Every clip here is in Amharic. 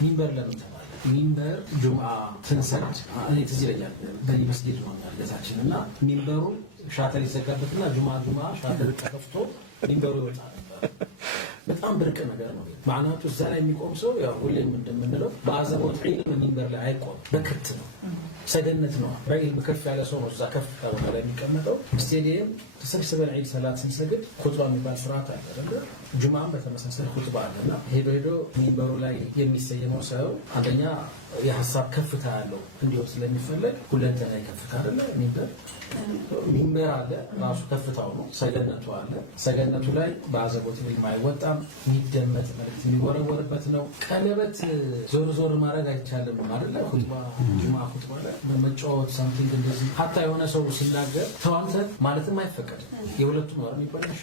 ሚንበር ለምን ተባለ? ሚንበር ጁምዓ ስንሰግድ እኔ ትዝ ይለኛል በዚህ መስጊድ ነው ያለታችን እና ሚንበሩ ሻተር ይዘጋበትና ጁምዓ ሻተር ተከፍቶ ሚንበሩ ይወጣ ነበር። በጣም ብርቅ ነገር ነው። ማዕናቱ እዛ ላይ የሚቆም ሰው ያው ሁሌም እንደምንለው በአዘቦት ዒልም ሚንበር ላይ አይቆም፣ በክት ነው፣ ሰገነት ነው። በዒልም ከፍ ያለ ሰው ነው እዛ ከፍ ካለ ላይ የሚቀመጠው። ስቴዲየም ተሰብስበን ዒድ ሰላት ስንሰግድ ኹጥባ የሚባል ስርዓት አለ አይደል? ጁምዓም በተመሳሳይ ኹጥባ አለና ሄዶ ሚንበሩ ላይ የሚሰየመው ሰው አንደኛ የሐሳብ ከፍታ ያለው እንዲሆን ስለሚፈለግ ሁለንተና ከፍታ አይደለ? ሚንበር አለ ራሱ ከፍታው ነው። ሰገነቱ አለ። ሰገነቱ ላይ በአዘቦት ዒልም አይወጣም፣ የሚደመጥ መልእክት የሚወረወርበት ነው። ቀለበት ዞር ማድረግ አይቻልም አይደለ? ጁምዓ ኹጥባ ላይ መጫወት ሳምቲንግ እንደዚህ ሀታ የሆነ ሰው ሲናገር ተዋንተ ማለትም አይፈቀድም። የሁለቱም ነው የሚባለው።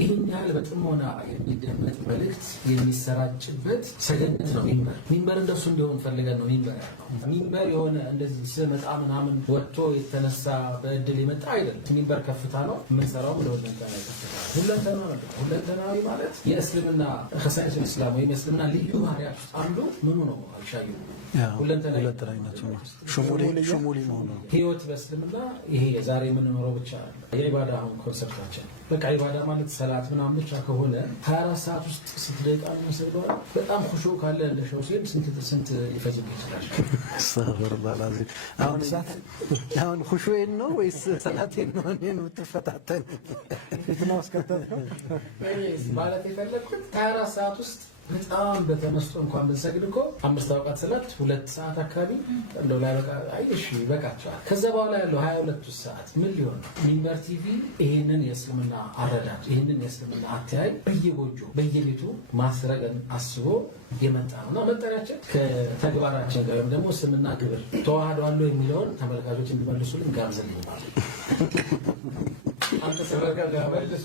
ይህን ያህል በጥሞና የሚደመጥ መልእክት የሚሰራጭበት ሰገነት ነው ሚንበር። ሚንበር እንደሱ እንዲሆን ፈልገን ነው ሚንበር ያለው። ሚንበር የሆነ እንደዚህ ስመጣ ምናምን ወጥቶ የተነሳ በእድል የመጣ አይደለም። ሚንበር ከፍታ ነው። የምንሰራው ለሁለንተናዊ ከፍታ ሁለንተናዊ ማለት የእስልምና ከሳይንስ እስላም ወይም የእስልምና ልዩ ባህሪያት ውስጥ አንዱ ምኑ ነው? አልሻዩ ሁለንተናዊነቱ ነው። ሹሙሊ መሆኑ ነው። ህይወት በእስልምና ይሄ ዛሬ የምንኖረው ብቻ አለ። የኢባዳ አሁን ኮንሰፕታችን በቃ ኢባዳ ማለት ሰላት ምናምን ብቻ ከሆነ 24 ሰዓት ውስጥ ስንት ደቂቃ ነው የሚሰግደው? በጣም ኹሹ ካለ እንደሸው ሲል ስንት ይፈጅብ ይችላል? ሰብርላላዚ አሁን ኹሹዬን ነው ወይስ ሰላቴን ነው እኔን የምትፈታተን? ፍትናው አስከተል ማለት የፈለኩት 24 ሰዓት ውስጥ በጣም በተመስጦ እንኳን ብንሰግድ እኮ 5 አውቃት ሰላት 2 ሰዓት አካባቢ እንደው ላይ በቃ አይሽ ይበቃቸዋል። ከዛ በኋላ ያለው 22 ሰዓት ምን ሊሆን ነው? ሚንበር ቲቪ ይሄንን የእስልምና አረዳድ ይሄንን የእስልምና አተያይ በየጎጆ በየቤቱ ማስረገን አስቦ የመጣ ነውና መጠሪያችን ከተግባራችን ጋር ደግሞ ስምና ግብር ተዋህዷል የሚለውን ተመልካቾች እንዲመልሱልን ጋብዘልኝ ማለት አንተ ሰበካ ጋር መልሱ